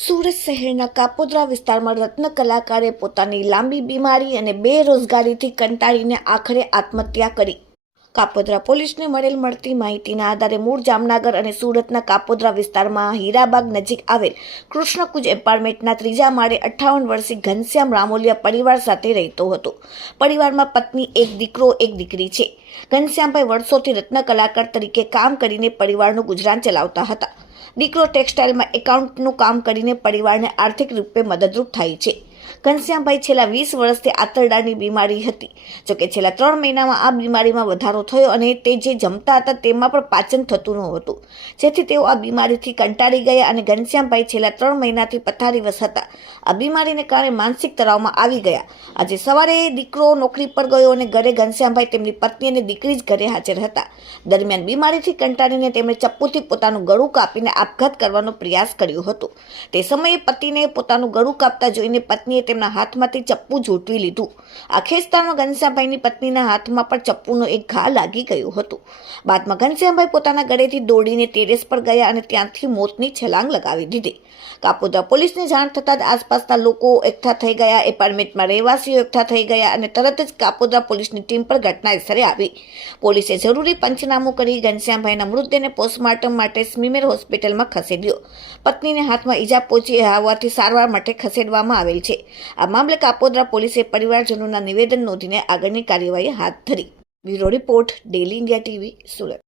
સુરત શહેરના કાપોદ્રા વિસ્તારમાં રત્ન કલાકારે પોતાની લાંબી બીમારી અને બેરોજગારીથી કંટાળીને આખરે આત્મહત્યા કરી. કાપોદ્રા પોલીસને મળેલ મળતી માહિતીના આધારે મૂળ જામનગર અને સુરતના કાપોદ્રા વિસ્તારમાં હીરાબાગ નજીક આવેલ કૃષ્ણકુજ એપાર્ટમેન્ટના ત્રીજા માળે અઠ્ઠાવન વર્ષીય ઘનશ્યામ રામોલિયા પરિવાર સાથે રહેતો હતો. પરિવારમાં પત્ની, એક દીકરો, એક દીકરી છે. ઘનશ્યામભાઈ વર્ષોથી રત્ન કલાકાર તરીકે કામ કરીને પરિવારનું ગુજરાન ચલાવતા હતા. દીકરો ટેક્સટાઇલમાં એકાઉન્ટનું કામ કરીને પરિવારને આર્થિક રૂપે મદદરૂપ થાય છે. ઘનશ્યામભાઈ છેલ્લા વીસ વર્ષથી આંતરડાની બીમારી હતી. જોકે છેલ્લા ત્રણ મહિનામાં આ બીમારીમાં વધારો થયો અને તે જે જમતા હતા તેમાં પણ પાચન થતું ન હતું જેથી તેઓ આ બીમારીથી કંટાળી ગયા અને ઘનશ્યામભાઈ છેલ્લા ત્રણ મહિનાથી પથારીવશ હતા. આ બીમારીને કારણે માનસિક તણાવમાં આવી ગયા. આજે સવારે દીકરો નોકરી પર ગયો અને ઘરે ઘનશ્યામભાઈ તેમની પત્ની અને દીકરી જ ઘરે હાજર હતા. દરમિયાન બીમારીથી કંટાળીને તેમણે ચપ્પુથી પોતાનું ગળું કાપીને આપઘાત કરવાનો પ્રયાસ કર્યો હતો. તે સમયે પતિને પોતાનું ગળું કાપતા જોઈને પત્નીએ તેમના હાથમાંથી ચપ્પુ ઝૂંટવી લીધું. આ ખેસ્તાનો ઘનશ્યામભાઈની પત્નીના હાથમાં પણ ચપ્પુનો એક ઘા લાગી ગયો હતો. બાદમાં ઘનશ્યામભાઈ પોતાના ઘરેથી દોડીને ટેરેસ પર ગયા અને ત્યાંથી મોતની છલાંગ લગાવી દીધી. કાપોદ્રા પોલીસને જાણ થતાં જ આસપાસના લોકો એકઠા થઈ ગયા, એપાર્ટમેન્ટમાં રહેવાસીઓ એકઠા થઈ ગયા અને તરત જ કાપોદ્રા પોલીસની ટીમ પર ઘટના સ્થળે આવી. પોલીસે જરૂરી પંચનામું કરી ઘનશ્યામભાઈના મૃતદેહને પોસ્ટમોર્ટમ માટે સ્મીમેર હોસ્પિટલમાં ખસેડ્યો. પત્નીને હાથમાં ઈજા પહોંચી હોવાથી સારવાર માટે ખસેડવામાં આવેલ છે. આ મામલે કાપોદ્રા પોલીસે પરિવારજનોના નિવેદન નોંધીને આગળની કાર્યવાહી હાથ ધરી. Bureau report, daily India TV, Surat.